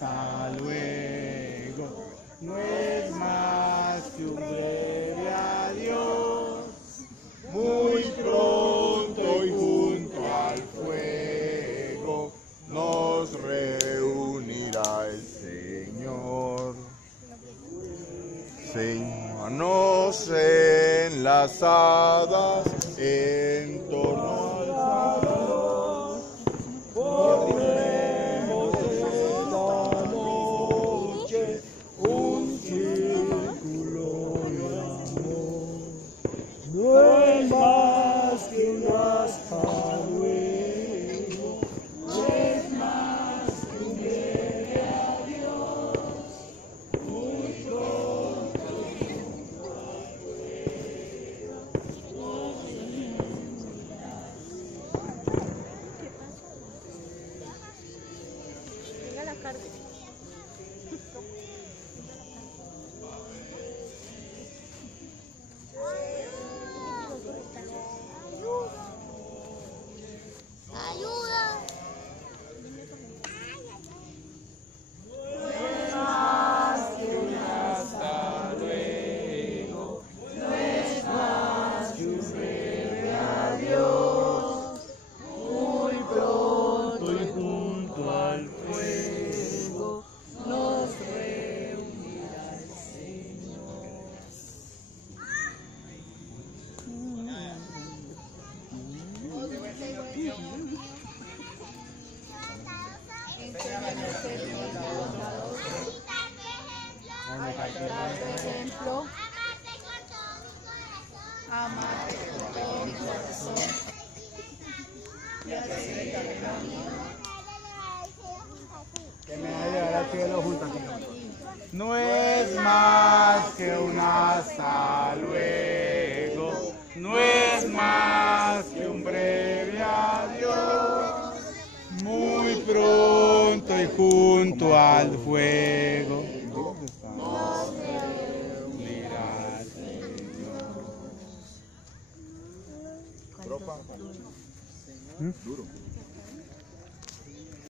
hasta luego. No es más que un breve adiós. Muy pronto y junto al fuego nos reunirá el Señor. Señor, nos enlazadas en torno al Salvador, formemos esta noche un círculo de amor. No es más que un hasta luego, no es más que un breve adiós. Muy pronto. Venga la carne. Ayuda. Hasta luego, no es más que un breve adiós. Muy pronto y junto al fuego nos reunirá el Señor. Ejemplo, Amarte con todo mi corazón. amarte con todo mi corazón y hacer el camino. Que me va a llevar al cielo junto a ti. No es más que un hasta luego, no es más que un breve adiós. Muy pronto y junto al fuego nos reunirá el Señor. Duro.